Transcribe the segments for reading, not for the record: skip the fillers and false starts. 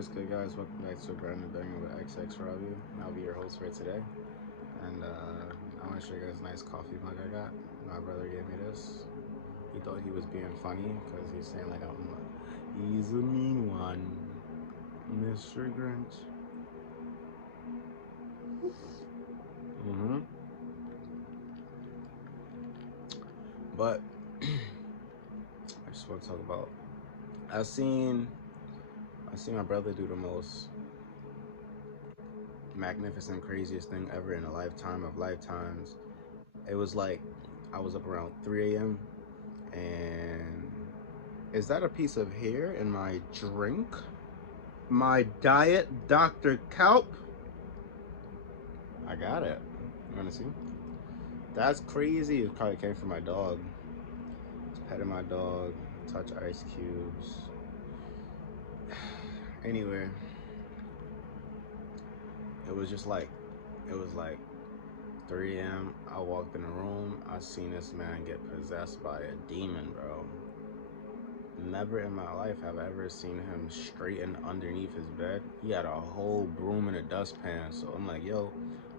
What's good, guys? Welcome back to a brand new banger with XX Robbie. I'll be your host for today. And I want to show you guys a nice coffee mug I got. My brother gave me this. He thought he was being funny because he's saying like, he's a mean one, Mr. Grinch. But I just want to talk about. I've seen my brother do the most magnificent, craziest thing ever in a lifetime of lifetimes. It was like I was up around 3 a.m. and is that a piece of hair in my drink? My diet Dr. Kalp? I got it. You wanna see? That's crazy. It probably came from my dog. Just petting my dog, touch ice cubes. Anyway, it was like 3 a.m. I walked in the room. I seen this man get possessed by a demon, bro. Never in my life have I ever seen him straighten underneath his bed. He had a whole broom in a dustpan. So I'm like, yo,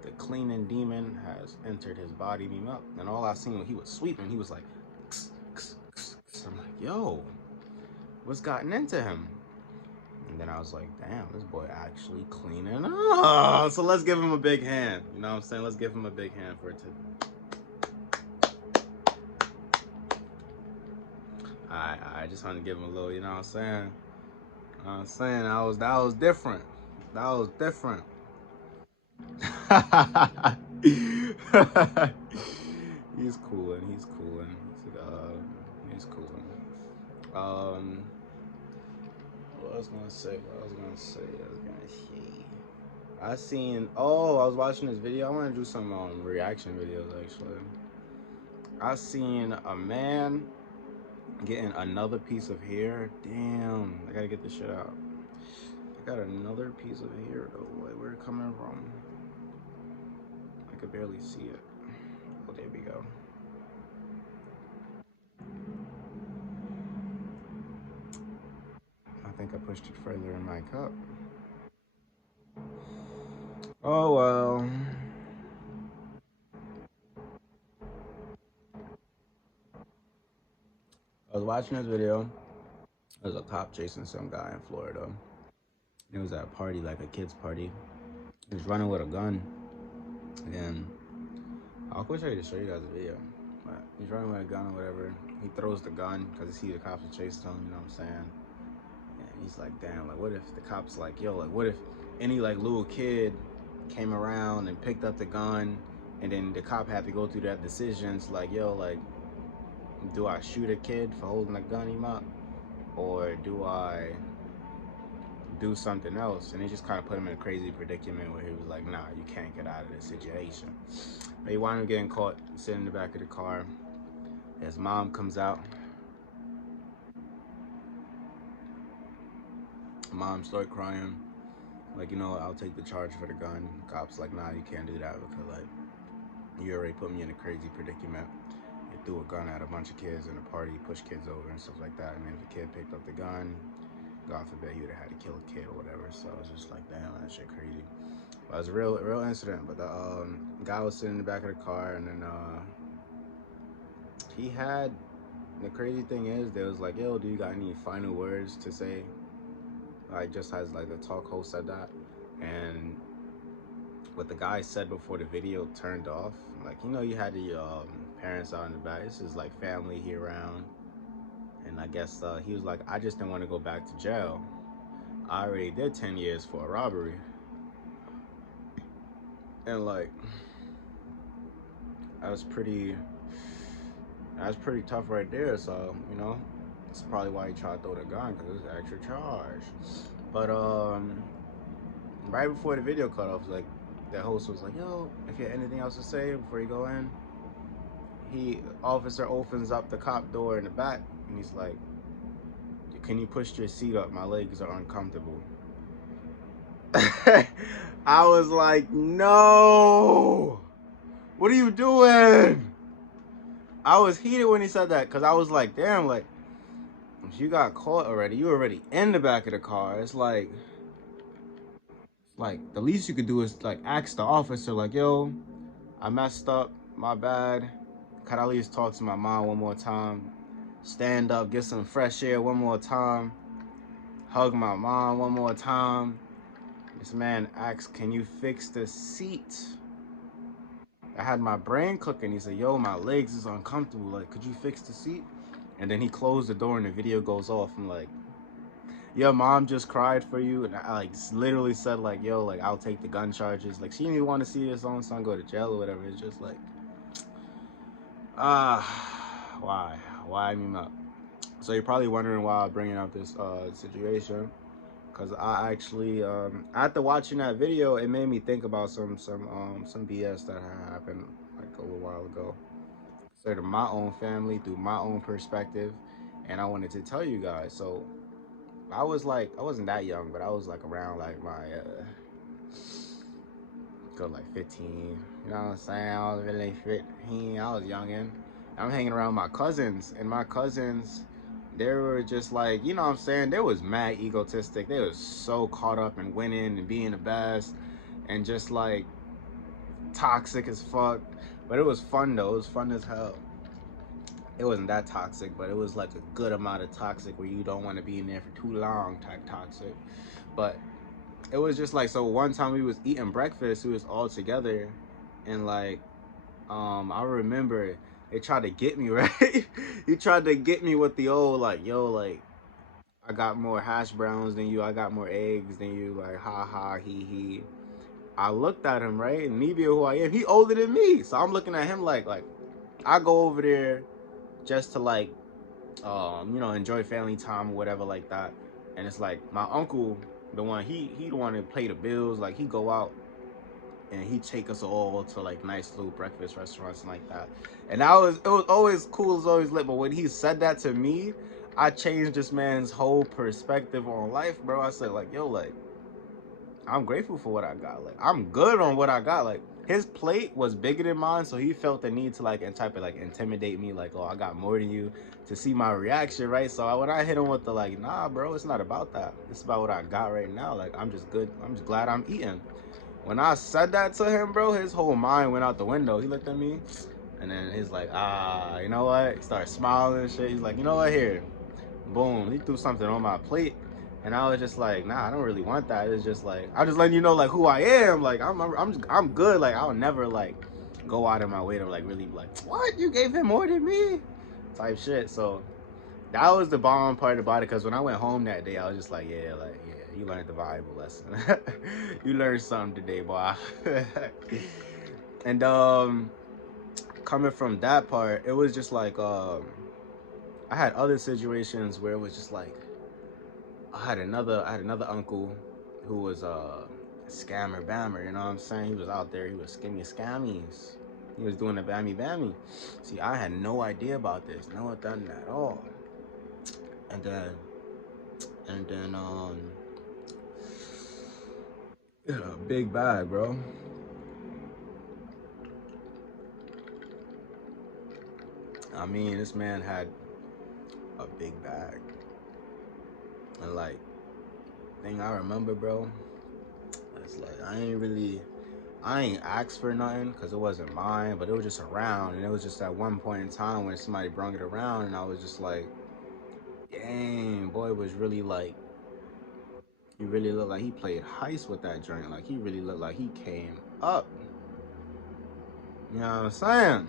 the cleaning demon has entered his body, beam up. And all I seen when he was sweeping, he was like, kss, kss, kss, kss. I'm like, yo, what's gotten into him? And then I was like, damn, this boy actually cleaning up. So let's give him a big hand. You know what I'm saying? Let's give him a big hand for it too. I just want to give him a little, you know what I'm saying? You know what I'm saying? That was different. That was different. He's cooling. He's cooling. He's cooling. What I was gonna say? I was watching this video. I want to do some reaction videos actually. I seen a man getting another piece of hair. Damn, I gotta get this shit out. I got another piece of hair though. Like, where it coming from? I could barely see it. Oh, there we go. I think I pushed it further in my cup. Oh well. I was watching this video. There's a cop chasing some guy in Florida. It was at a party, like a kid's party. He was running with a gun. And I wish I could show you guys the video. But he's running with a gun or whatever. He throws the gun because he see the cops are chasing him, you know what I'm saying? And he's like, damn, like what if the cops like, yo, like what if any like little kid came around and picked up the gun and then the cop had to go through that decision. It's like, yo, like, do I shoot a kid for holding a gun him up? Or do I do something else? And it just kind of put him in a crazy predicament where he was like, nah, you can't get out of this situation. But he wound up getting caught sitting in the back of the car. His mom comes out. Mom started crying. Like, you know, I'll take the charge for the gun. Cops like, nah, you can't do that because like you already put me in a crazy predicament. You threw a gun at a bunch of kids in a party, pushed kids over and stuff like that. And then if the kid picked up the gun, God forbid, he would have had to kill a kid or whatever. So I was just like, damn, that shit crazy. But it was a real incident. But the guy was sitting in the back of the car, and then he had, the crazy thing is, they was like, yo, do you got any final words to say? Like, just as like the talk host said that. And what the guy said before the video turned off, like, you know, you had the parents out in the back. This is like family here around. And I guess he was like, I just didn't want to go back to jail. I already did 10 years for a robbery. And like, that was pretty tough right there. So, you know, that's probably why he tried to throw the gun, because it was an extra charge. But right before the video cut off, like, the host was like, yo, if you have anything else to say before you go in. Officer opens up the cop door in the back, and he's like, can you push your seat up? My legs are uncomfortable. I was like, no, what are you doing? I was heated when he said that, because I was like, damn, like, you got caught already. You already in the back of the car. It's like, like, the least you could do is like ask the officer, like, yo, I messed up, my bad. Could I at least talk to my mom one more time? Stand up, get some fresh air one more time. Hug my mom one more time. This man asked, can you fix the seat? I had my brain cooking. He said, yo, my legs is uncomfortable. Like, could you fix the seat? And then he closed the door and the video goes off. I'm like, your mom just cried for you. And I like literally said like, yo, like, I'll take the gun charges. Like, she didn't even want to see his own son go to jail or whatever. It's just like, why? Why me up? So you're probably wondering why I'm bringing up this situation. Cause I actually, after watching that video, it made me think about some BS that had happened like a little while ago. So to my own family through my own perspective, and I wanted to tell you guys. So I was like, I wasn't that young, but I was like around like my, go like 15. You know what I'm saying? I was really 15. I was youngin'. I'm hanging around my cousins, and my cousins, they were just like, you know what I'm saying? They was mad egotistic. They was so caught up in winning and being the best, and just like toxic as fuck. But it was fun though. It was fun as hell. It wasn't that toxic, but it was like a good amount of toxic where you don't want to be in there for too long type toxic. But it was just like, so one time we was eating breakfast, we was all together, and like, I remember they tried to get me, right? He tried to get me with the old like, yo, like, I got more hash browns than you, I got more eggs than you, like, ha ha, he. I looked at him, right? And me being who I am, he older than me. So I'm looking at him like I go over there just to like, you know, enjoy family time or whatever like that. And it's like my uncle, the one, he the one that pay the bills. Like, he go out and he take us all to like nice little breakfast restaurants and like that. And it was always cool, it was always lit. But when he said that to me, I changed this man's whole perspective on life, bro. I said like, yo, like, I'm grateful for what I got. Like, I'm good on what I got. Like, his plate was bigger than mine, so he felt the need to like type of like intimidate me, like, oh, I got more than you, to see my reaction, right? So when I hit him with the like, nah, bro, it's not about that. It's about what I got right now. Like, I'm just good. I'm just glad I'm eating. When I said that to him, bro, his whole mind went out the window. He looked at me, and then he's like, you know what? He started smiling and shit. He's like, you know what? Here, boom. He threw something on my plate. And I was just like, nah, I don't really want that. It's just like, I'm just letting you know like who I am. Like, I'm good. Like, I'll never like go out of my way to like really like, what? You gave him more than me? Type shit. So that was the bomb part about it. Cause when I went home that day, I was just like, yeah, you learned the valuable lesson. You learned something today, boy. And coming from that part, it was just like I had other situations where it was just like, I had another uncle who was a scammer bammer, you know what I'm saying? He was out there, he was scammies. He was doing the bammy. See, I had no idea about this, no done at all. And then yeah, big bag, bro. I mean, this man had a big bag. And like, thing I remember, bro, it's like I ain't asked for nothing because it wasn't mine, but it was just around. And it was just at one point in time when somebody brung it around, and I was just like, dang, boy was really like, he really looked like he played heist with that joint. Like, he really looked like he came up. You know what I'm saying?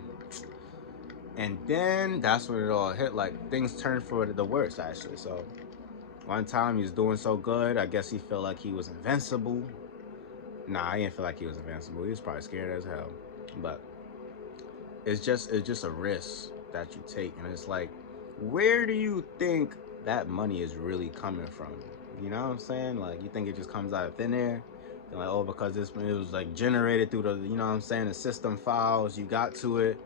And then that's when it all hit. Like, things turned for the worst, actually. So one time he was doing so good, I guess he felt like he was invincible. Nah, I didn't feel like he was invincible. He was probably scared as hell. But it's just a risk that you take. And it's like, where do you think that money is really coming from? You know what I'm saying? Like, you think it just comes out of thin air? You're like, oh, because it was like generated through the, you know what I'm saying, the system files, you got to it.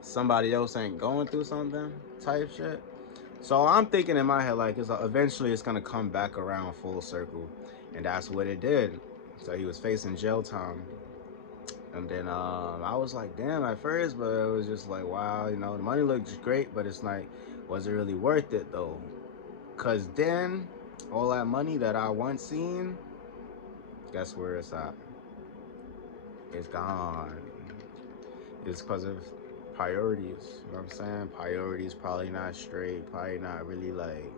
Somebody else ain't going through something type shit. So I'm thinking in my head, like, eventually it's gonna come back around full circle. And that's what it did. So he was facing jail time. And then I was like, damn, at first, but it was just like, wow, you know, the money looks great, but it's like, was it really worth it though? Cause then all that money that I once seen, Guess where it's at? It's gone. It's because of priorities. You know what I'm saying? Priorities probably not straight, probably not really like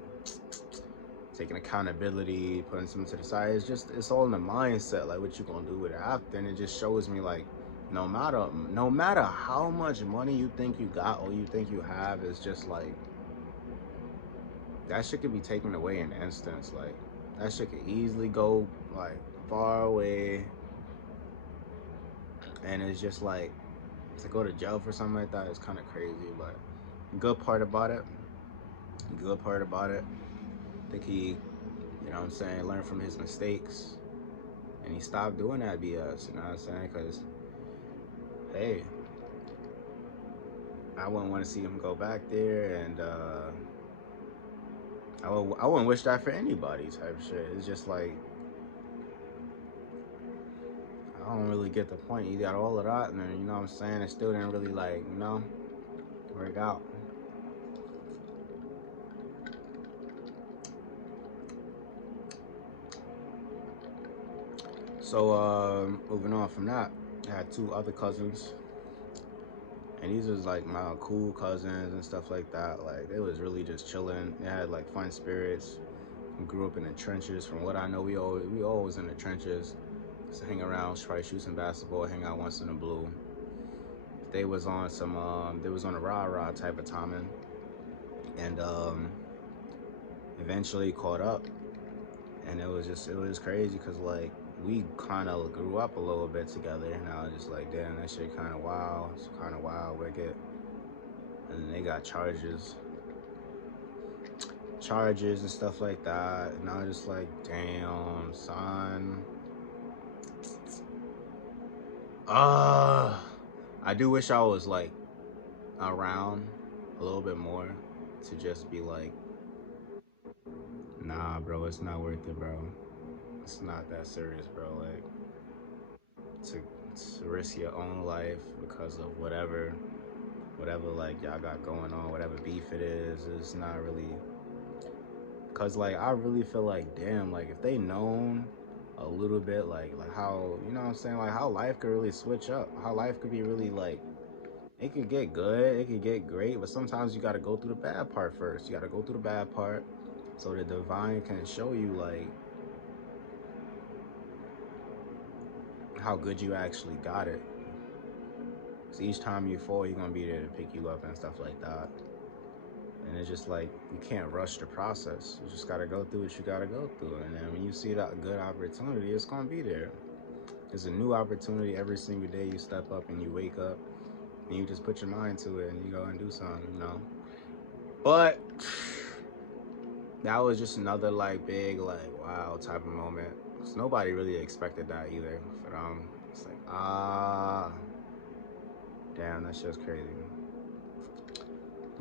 taking accountability, putting something to the side. It's just, it's all in the mindset, like what you gonna do with it after. And it just shows me like no matter how much money you think you got or you think you have, it's just like that shit could be taken away in instance. Like that shit could easily go like far away. And it's just like to go to jail for something like that is kind of crazy. But good part about it, I think he, you know what I'm saying, learned from his mistakes and he stopped doing that BS, you know what I'm saying? Because, hey, I wouldn't want to see him go back there, and I wouldn't wish that for anybody type shit. It's just like, I don't really get the point. You got all of that, and then, you know what I'm saying, it still didn't really, like, you know, work out. So, moving on from that, I had two other cousins. And these was like my cool cousins and stuff like that. Like they was really just chilling. They had like fun spirits. We grew up in the trenches. From what I know, we always in the trenches. Just hang around, try to shoot some basketball, hang out once in a blue. They was on some they was on a rah-rah type of timing. And eventually caught up. And it was crazy because like we kind of grew up a little bit together. And I was just like, damn, that shit kind of wild. It's kind of wild, wicked. And then they got charges and stuff like that, and I was just like, damn, son. I do wish I was like around a little bit more to just be like, nah, bro, it's not worth it, bro. It's not that serious, bro. Like to risk your own life because of whatever like y'all got going on, whatever beef it is, it's not really. Cause like I really feel like, damn, like if they known a little bit like how, you know what I'm saying, like how life could really switch up, how life could be really like, it could get good, it could get great, but sometimes you gotta go through the bad part first. You gotta go through the bad part so the divine can show you like how good you actually got it. So each time you fall, you're gonna be there to pick you up and stuff like that. And it's just like, you can't rush the process. You just gotta go through what you gotta go through. And then when you see that good opportunity, it's gonna be there. There's a new opportunity every single day. You step up and you wake up and you just put your mind to it and you go and do something, you know? But that was just another like big, like, wow type of moment. Because nobody really expected that either. But it's like, damn, that shit's crazy.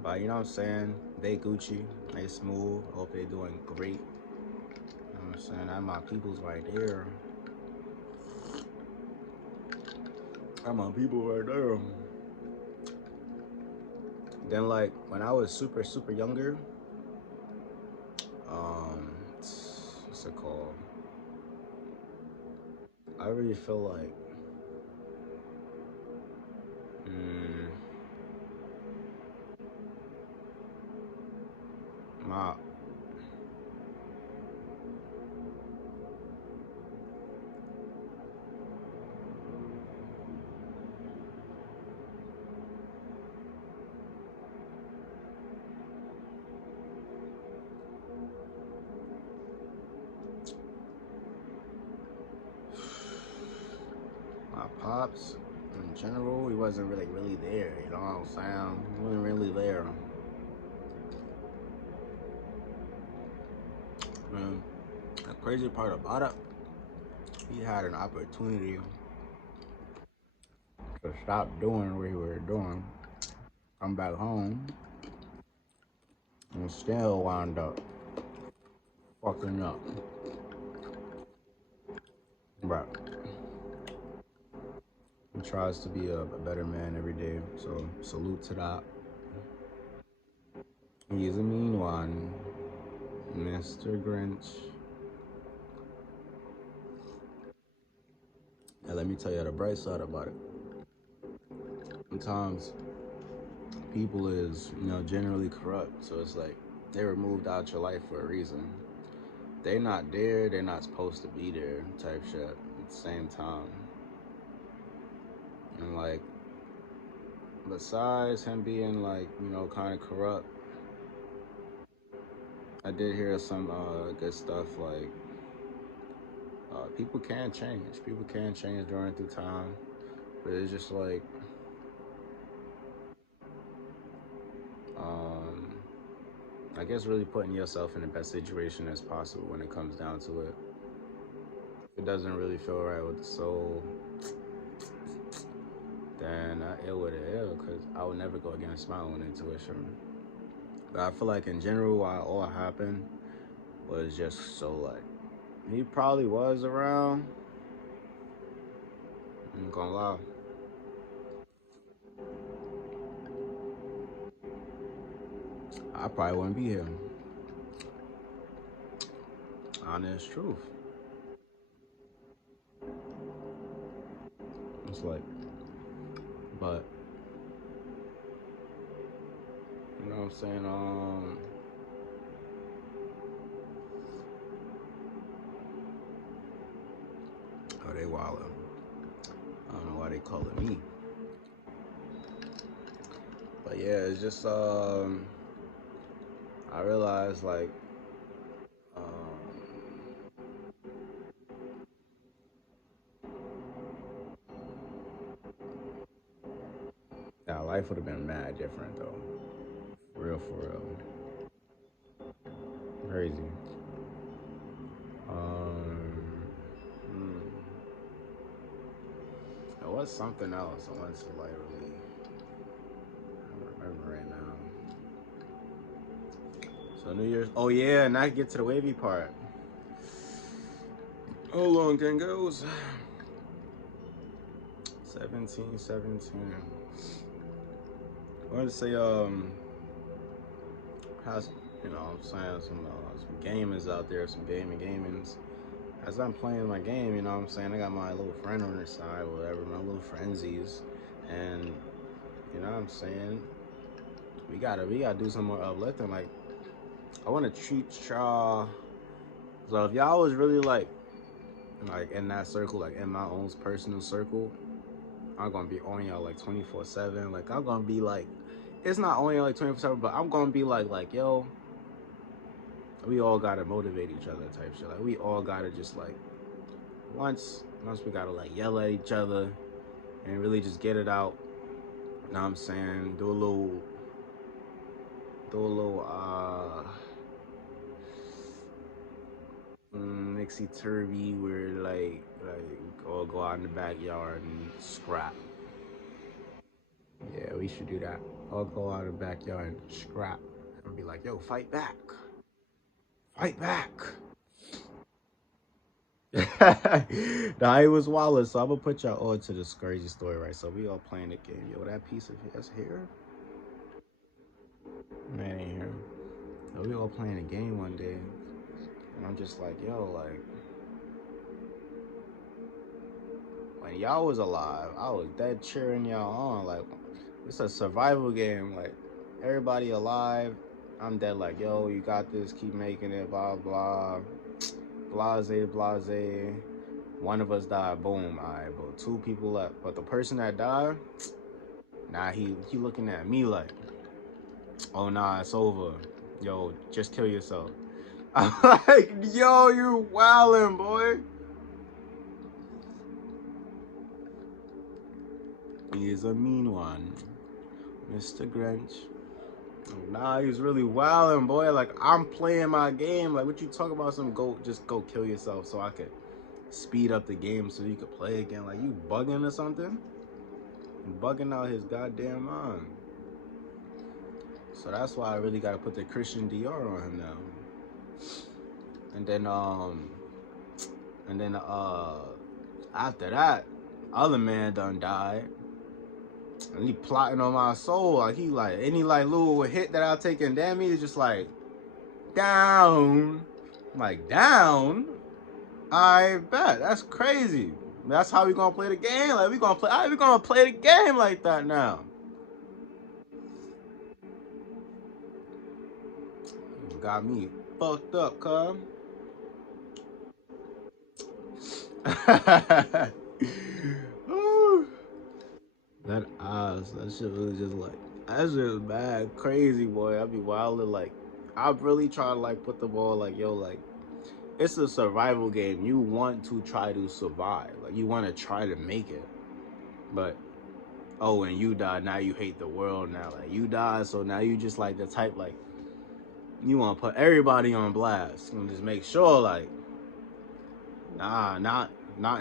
But you know what I'm saying? They Gucci, they smooth. Hope they doing great. You know what I'm saying? That my people's right there. That my people right there. Then like when I was super younger, what's it called? I really feel like my pops in general, he wasn't really there, you know what I'm saying? He wasn't really there. And the crazy part about it, he had an opportunity to stop doing what he was doing, come back home, and still wound up fucking up. But he tries to be a better man every day, so salute to that. He's a mean one, Mr. Grinch. let me tell you the bright side about it. Sometimes people is, generally corrupt. So it's like they were moved out your life for a reason. They're not there, they're not supposed to be there type shit at the same time. And like, besides him being like, kind of corrupt, I did hear some good stuff like people can change. People can change during through time. But it's just like I guess really putting yourself in the best situation as possible when it comes down to it. If it doesn't really feel right with the soul, then I ill with it ill, because I would never go against my own intuition. But I feel like in general, why all happened was just so like, he probably was around. I ain't gonna lie. I probably wouldn't be here. Honest truth. It's like, but you know what I'm saying? Oh, they wildin'. I don't know why they calling me. But yeah, it's just I realized like yeah, life would have been mad different though. For real. Crazy. Hmm. There was something else I wanted to like really I don't remember right now. So New Year's. Oh yeah, and I get to the wavy part. Hold on, gang goes. 17. I wanted to say has I'm saying some gamers out there, some gamings. As I'm playing my game, I'm saying, I got my little friend on the side, whatever, my little frenzies, and what I'm saying, we gotta do some more uplifting. Like, I want to treat y'all. So if y'all was really like in that circle, like in my own personal circle, I'm gonna be on y'all like 24/7. Like I'm gonna be like, it's not on y'all like 24/7, but I'm gonna be like, yo, we all gotta motivate each other type shit. Like we all gotta just like once we gotta like yell at each other and really just get it out. You know what I'm saying? Do a little mixy turvy where like all go out in the backyard and scrap. Yeah, we should do that. All go out in the backyard and scrap and be like, yo, fight back. Fight back. Nah, it was Wallace, so I'm gonna put y'all on to this crazy story, right? So we all playing the game. Yo, that piece of his here. Man, ain't here. So we all playing a game one day. And I'm just like, yo, like, when y'all was alive, I was dead cheering y'all on. Like, it's a survival game. Like, everybody alive. I'm dead like, yo, you got this. Keep making it, blah, blah. Blase. One of us died. Boom. All right, but 2 people left. But the person that died, nah, he looking at me like, oh, nah, it's over. Yo, just kill yourself. I'm like, yo, you wildin', boy. He is a mean one. Mr. Grinch. Nah, he's really wildin', boy. Like, I'm playing my game. Like, what you talking about? Just go kill yourself so I could speed up the game so you could play again. Like, you bugging or something? Bugging out his goddamn mind. So that's why I really gotta put the Christian Dior on him now. And then after that, other man done died. And he plotting on my soul. Like he like any like little hit that I take and damn me is just like down. I'm like down? I bet. That's crazy. That's how we gonna play the game. Like we gonna play. How we gonna play the game like that now? Got me fucked up, cuz. That eyes, that shit was just like, that shit was bad, crazy, boy. I be wilding like, I really try to like put the ball like, yo, like, it's a survival game. You want to try to survive, like you want to try to make it, but oh, when you die, now you hate the world. Now, like you die, so now you just like the type like you want to put everybody on blast and just make sure like, nah, not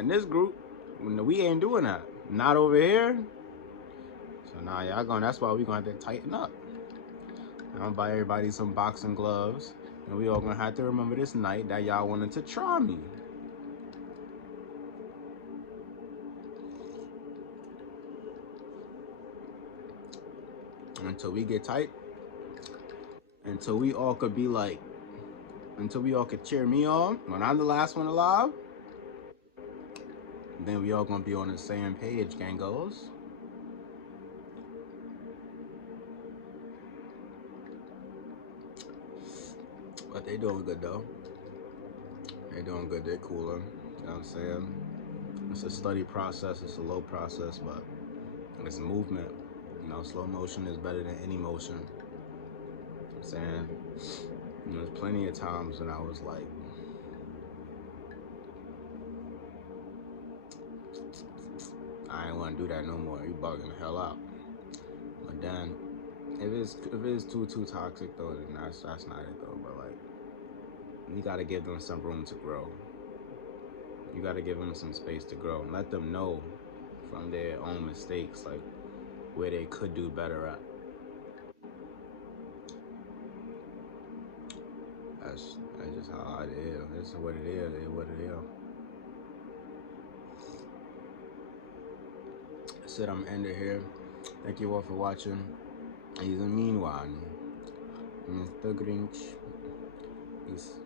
in this group. We ain't doing that. Not over here. So now y'all going. That's why we gonna have to tighten up. I'm gonna buy everybody some boxing gloves, and we all gonna have to remember this night that y'all wanted to try me. Until we get tight, until we all could be like, until we all could cheer me on when I'm the last one alive, then we all gonna be on the same page, gangos. But they doing good though. They doing good. They're cooler. You know what I'm saying? It's a study process. It's a low process, but it's movement. You know, slow motion is better than any motion. You know what I'm saying? You know, there's plenty of times when I was like, I ain't want to do that no more. You bugging the hell out. But then, if it's too toxic though, then that's not it though. But like, you gotta give them some room to grow. You gotta give them some space to grow and let them know from their own mistakes, like where they could do better at. That's just how it is. That's what it is. It's what it is. I said I'm gonna end it here. Thank you all for watching. He's a mean one. Mr. Grinch. Peace.